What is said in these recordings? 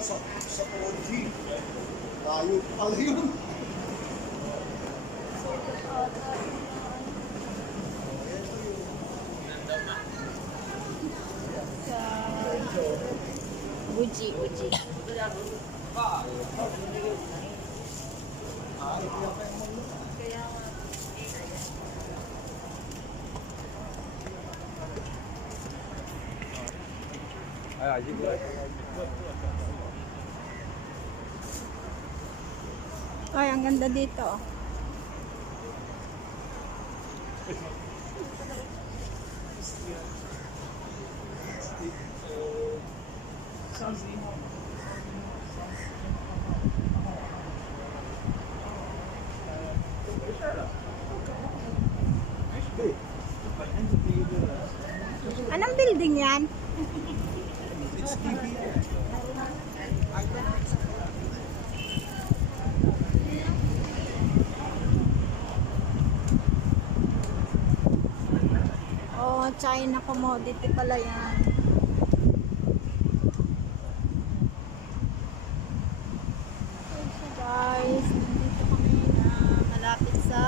sa OG. Tayo pala yun. Uji, uji. Ay, ang ganda dito. Anong building yan? Oh, China commodity pala yan. So guys, nandito kami na malapit sa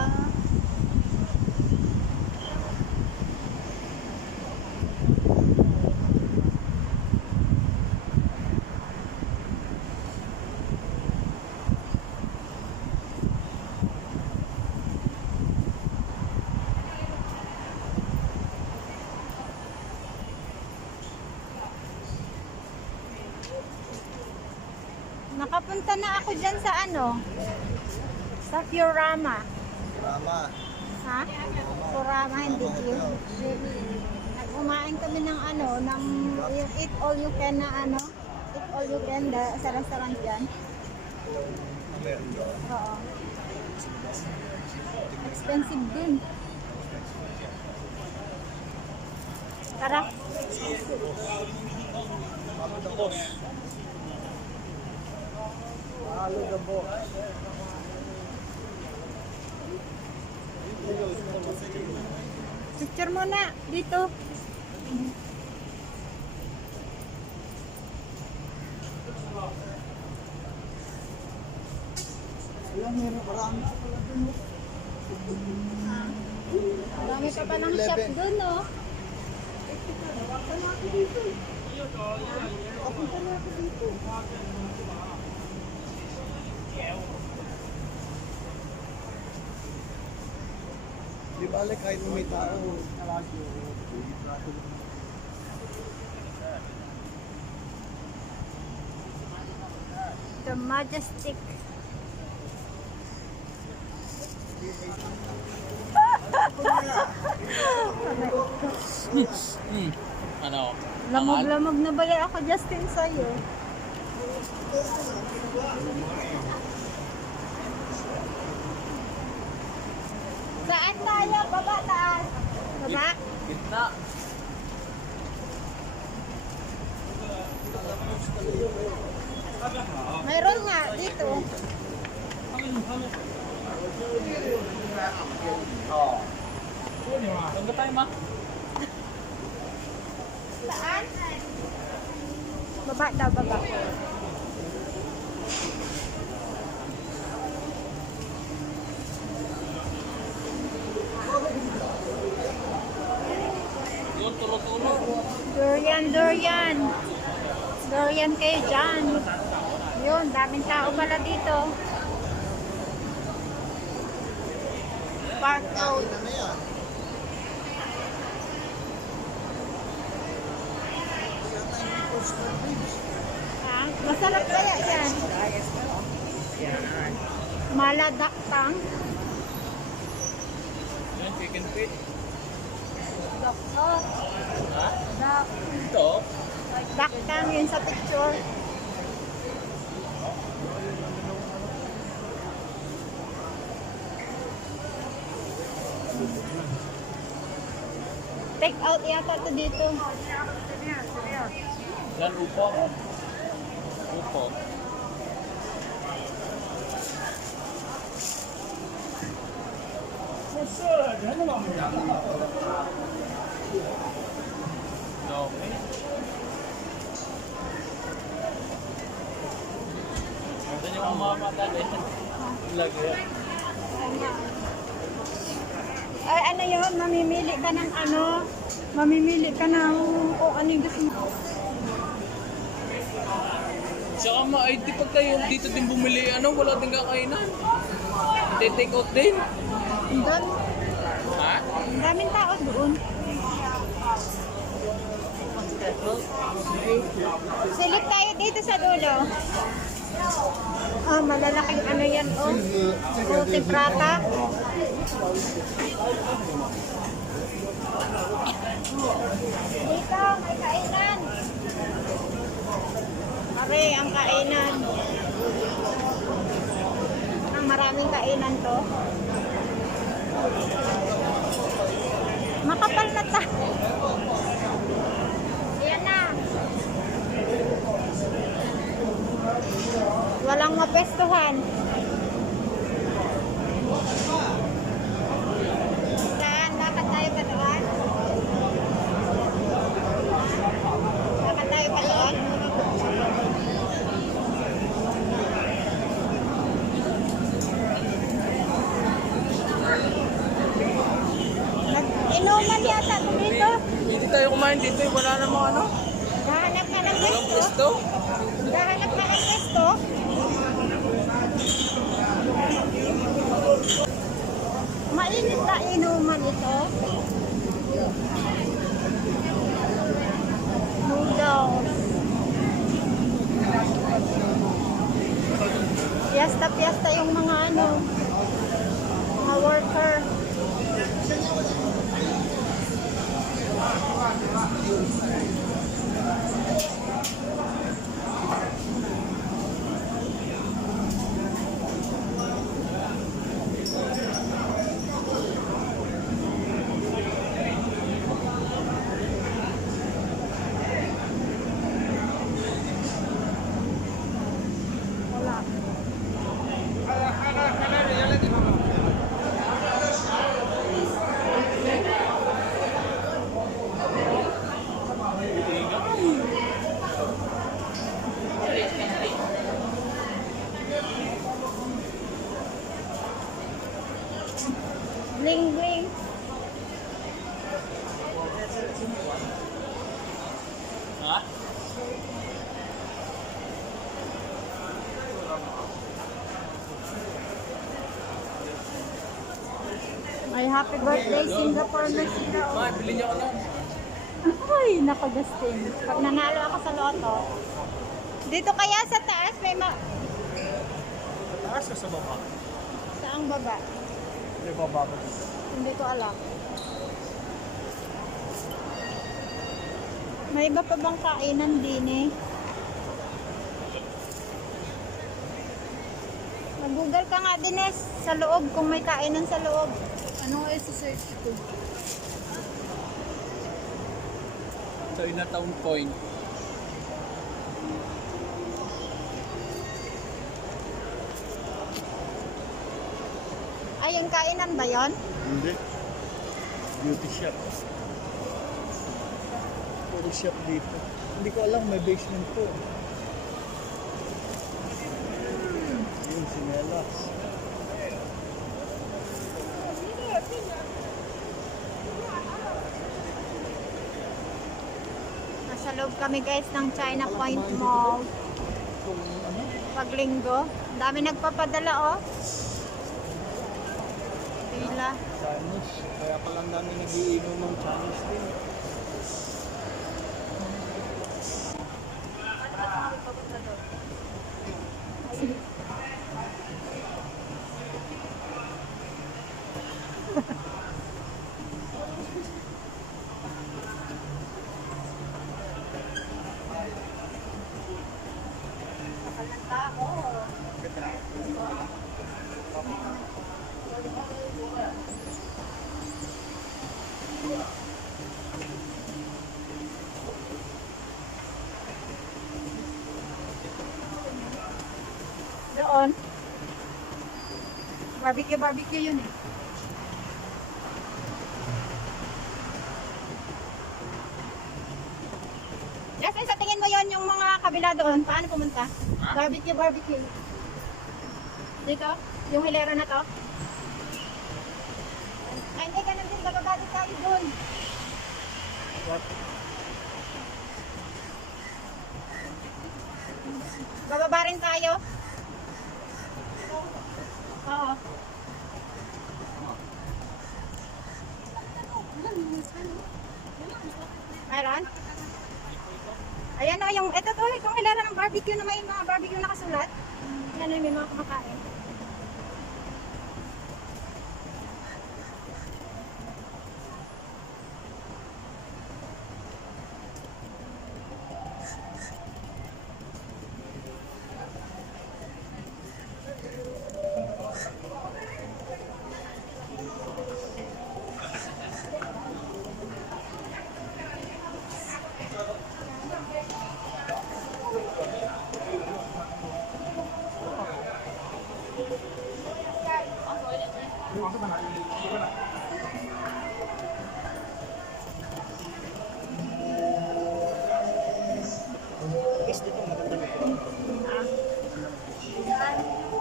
nakapunta na ako dyan sa ano? Sa Fiorama. Tama. Ha? Fiorama, hindi yun. Kumain kami ng ano, ng eat all you can na ano. Eat all you can sa restaurant dyan. Oo. Expensive din. Tara. Follow the boss. Follow the boss. Picture muna dito. Alam, meron marami pa pala dun. Marami pa palang shop dun, no? Papunta na ako dito. Papunta na ako dito. Di bale kahit may tao. The Majestic. Ano? Lamog-lamog na ba ako, Justin, sa'yo? Saan tayo? Baba, taas? Baba? Gitna. Mayroon nga, dito. Saan ba tayo, ma? Saan? Baba daw, baba. Yun, tulog-tulog. Durian, durian. Durian kayo dyan. Yun, daming tao pala dito. Park out. Ha? Masarap kaya yan. Maladaktang. Yan, chicken feet. Doktor. Ha? Dak. Ito? Daktang yun sa picture. Take out yata to dito. Yan, upo. Upo. Okay. mama dali. Lagi yan. Ay, ano yun? Mamimili ka ng ano? Mamimili ka ng kung ano yung gusto mo. Tsaka ma-ID pag kayo dito din bumili, wala din kakainan. Take out din. Doon, Ha? ang daming tao doon. Silip tayo dito sa dulo. Ah, malalaking ano yan, oh. Roti prata. Dito, may kainan. Pare, ang kainan. Ang maraming kainan to. Makapal na ta. Ayan na. Walang mapestuhan. Saan? Lakad tayo pa doon? Lakad tayo pa doon? Nag-inuman yata dito. Hindi tayo kumain dito, wala namang Hahanap ka ng walang pwesto. pwesto. Hahanap ka ng pwesto. Mainit na inuman ito. Noodles. Piyesta-piyesta yung mga mga worker. Wala. Bling bling. Ha? Ay, happy birthday Singapore na sila. Ma, bilhin niyo ako na. Ay, naku Justin. Pag nanalo ako sa loto. Dito kaya sa taas may Taas o sa baba? Saang baba? May baba ko. Hindi ko alam. May iba pa bang kainan din eh? Mag-google ka nga din eh sa loob kung may kainan sa loob. Ano nga i-search ko? Chinatown Point. Ay, yung kainan ba yon? Hindi. Beauty shop. Puro shop dito. Hindi ko alam, may basement po. Yung sinelas. Nasa loob kami guys ng China Point Mall. Kung ano, Pag linggo. Ang dami nagpapadala oh. Pila. Chinese. Kaya pala ang dami nag-iinom ng Chinese din. Doon. Barbecue yun eh. Justin, sa tingin mo yon yung mga kabila doon, paano pumunta? Ha? Barbecue. Dito? Yung hilera na to? Ay, hindi, ganun din. Bababa din tayo dun. Bababa rin tayo. Oo. Meron? Ayan o, yung, ito to, itong hilera ng barbecue na may mga barbecue nakasulat. Yan o, may mga kumakain.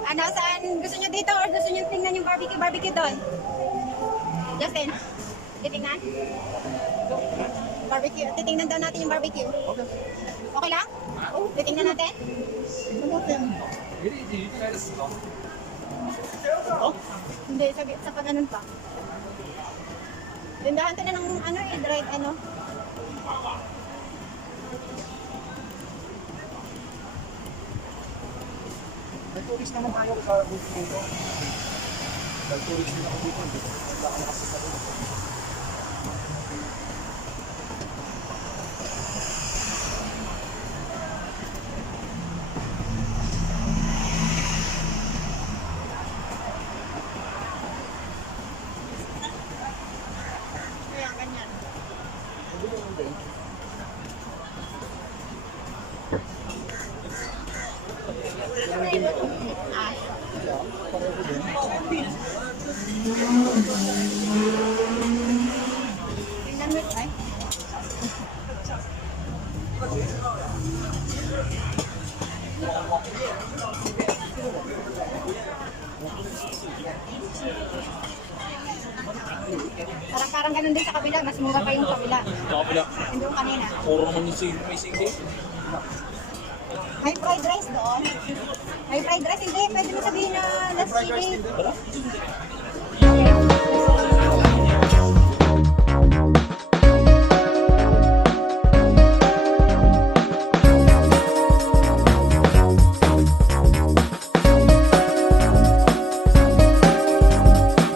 Ano, saan? Gusto nyo dito or gusto nyo tingnan yung barbecue doon? Justin? Titingnan? Barbecue. Titingnan daw natin yung barbecue. Okay lang? Titingnan natin? Hindi, sa pag-anon pa. Tindahan tayo ng ano eh, dried ano. Nag-tourist naman tayo sa booth dito. Nag-tourist din ako dito. Wala ka nakasita dito. Kaya ganyan. Tingnan mo ay. Parang ganun din sa kabila, mas mura pa yung kabila. Kapila. Hindi yung kanina. Puro naman yung may singli. May fried rice doon. May fried rice, hindi. Pwede mo sabihin na last chili.